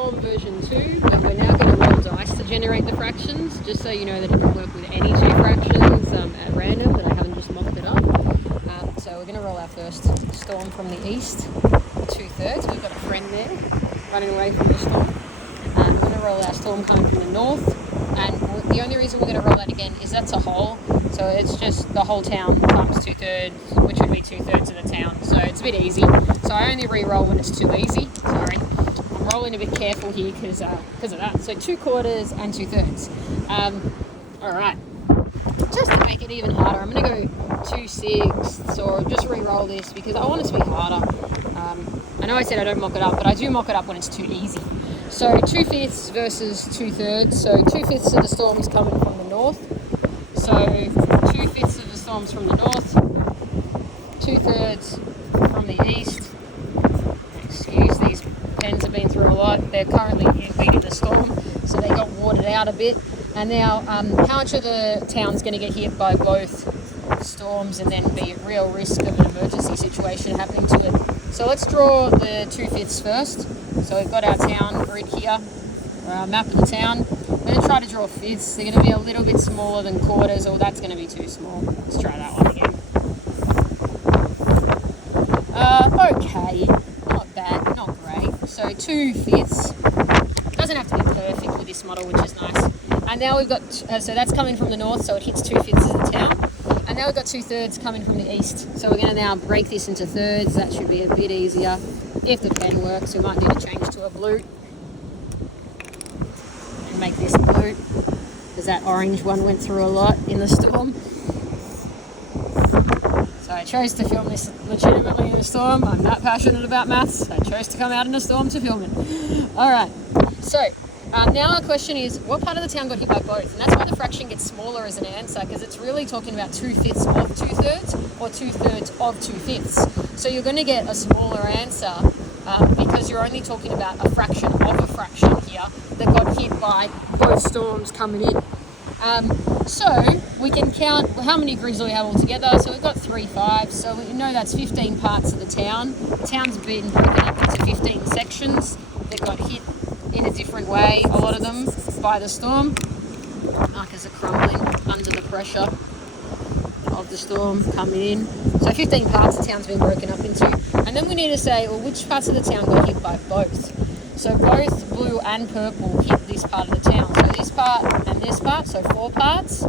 Storm version 2, but we're now going to roll dice to generate the fractions, just so you know that it can work with any two fractions at random, that I haven't just mocked it up. So we're going to roll our first storm from the east, 2/3. We've got a friend there running away from the storm. We're going to roll our storm coming from the north, and the only reason we're going to roll that again is that's a whole, so it's just the whole town times 2/3, which would be 2/3 of the town, so it's a bit easy. So I only re-roll when it's too easy. Sorry, I'm rolling a bit careful here because of that. So 2/4 and 2/3. All right. Just to make it even harder, I'm going to go 2/6 or just re-roll this because I want it to be harder. I know I said I don't mock it up, but I do mock it up when it's too easy. So 2/5 versus 2/3. So 2/5 of the storm is coming from the north. So 2/5 of the storm's from the north. 2/3 from the east. Excuse, these pens have been through a lot. They're currently beating the storm, so they got watered out a bit. And now, how much of the town's going to get hit by both storms and then be at real risk of an emergency situation happening to it? So let's draw the 2/5 first. So we've got our town grid here, or our map of the town. We're going to try to draw fifths. They're going to be a little bit smaller than quarters, or that's going to be too small. Let's try that one again. Okay, not bad, not great. So 2/5. Doesn't have to be perfect with this model, which is nice. And now we've got, so that's coming from the north, so it hits 2/5 of the town. And now we've got 2/3 coming from the east. So we're going to now break this into thirds. That should be a bit easier. If the pen works, we might need to change to a blue. And make this blue, because that orange one went through a lot in the storm. So I chose to film this legitimately in a storm. I'm that passionate about maths. I chose to come out in a storm to film it. All right, so now our question is, what part of the town got hit by both? And that's why the fraction gets smaller as an answer, because it's really talking about 2/5 of 2/3 or 2/3 of 2/5. So you're going to get a smaller answer because you're only talking about a fraction of a fraction here that got hit by both storms coming in. So we can count how many grids we have altogether. So we've got 3 5s, so we know that's 15 parts of the town. The town's been broken up into 15 sections that got hit in a different way, a lot of them by the storm. Markers are crumbling under the pressure of the storm coming in. So 15 parts the town's been broken up into. And then we need to say, well, which parts of the town got hit by both? So both blue and purple hit this part of the town. So this part and this part, so 4 parts.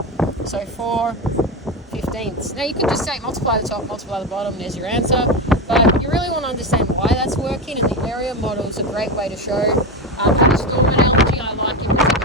So 4 15ths. Now you could just say multiply the top, multiply the bottom, there's your answer. But you really want to understand why that's working, and the area model is a great way to show how the storm